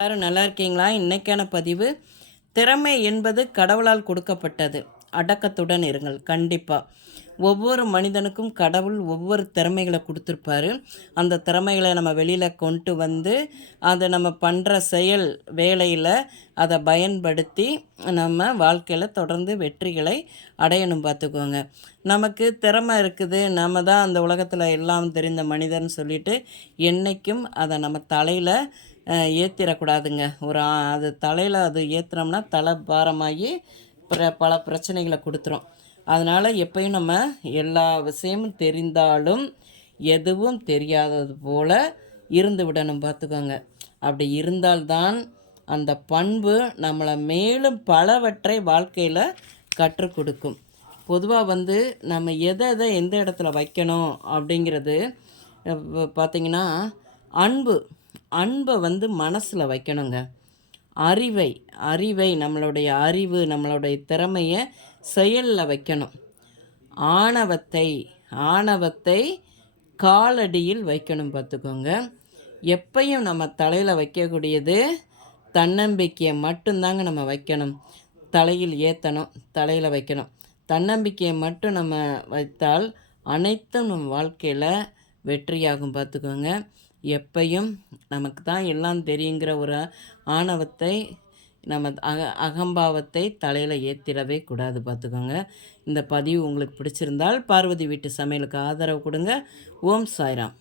எல்லாரும் நல்லா இருக்கீங்களா? இன்னைக்கான பதிவு, திறமை என்பது கடவுளால் கொடுக்கப்பட்டது. அடக்கத்துடன் இருங்கள். கண்டிப்பா. ஒவ்வொரு மனிதனுக்கும் கடவுள் ஒவ்வொரு திறமைகள குடுத்துருப்பாரு. அந்த திறமைகள நம்ம வெளியில கொண்டு வந்து, அத நம்ம பண்ற செயல் வேலையில அத பயன்படுத்தி, நம்ம வாழ்க்கையில தொடர்ந்து வெற்றிகளை அடையணும் பார்த்துக்கோங்க. நமக்கு திறமை இருக்குது, நம்ம தான் அந்த உலகத்தில எல்லாம் தெரிந்த மனிதன்னு சொல்லிட்டு, என்னைக்கும் அத நம்ம தலையில ஏத்திறக்கூடாதுங்க. அது தலையில அது ஏத்துனோம்னா, தலை பாரமாகி பல பிரச்சனைகள குடுத்துரும். அதனால எப்பயும் நம்ம எல்லா விஷயமும் தெரிந்தாலும், எதுவும் தெரியாதது போல இருந்து விடணும் பார்த்துக்கோங்க. அப்படி இருந்தால் தான், அந்த பண்பு நம்மள மேலும் பலவற்றை வாழ்க்கையில கற்றுக் கொடுக்கும். பொதுவா வந்து நம்ம எத எத எந்த இடத்துல வைக்கணும் அப்படிங்கிறது, பார்த்தீங்கன்னா, அன்பு அன்பை வந்து மனசில் வைக்கணுங்க. அறிவை அறிவை நம்மளுடைய அறிவு நம்மளுடைய திறமையை செயலில் வைக்கணும். ஆணவத்தை ஆணவத்தை காலடியில் வைக்கணும் பார்த்துக்கோங்க. எப்பையும் நம்ம தலையில் வைக்கக்கூடியது தன்னம்பிக்கையை மட்டும்தாங்க நம்ம வைக்கணும். தலையில் ஏற்றணும், தலையில் வைக்கணும். தன்னம்பிக்கையை மட்டும் நம்ம வைத்தால் அனைத்தும் நம்ம வாழ்க்கையில் வெற்றியாகும் பார்த்துக்கோங்க. எப்பையும் நமக்கு தான் எல்லாம் தெரியுங்கிற ஒரு ஆணவத்தை நம்ம அகம்பாவத்தை தலையில் ஏற்றிடவே கூடாது பார்த்துக்கோங்க. இந்த பதிவு உங்களுக்கு பிடிச்சிருந்தால் பார்வதி வீட்டு சமையலுக்கு ஆதரவு கொடுங்க. ஓம் சாய்ராம்.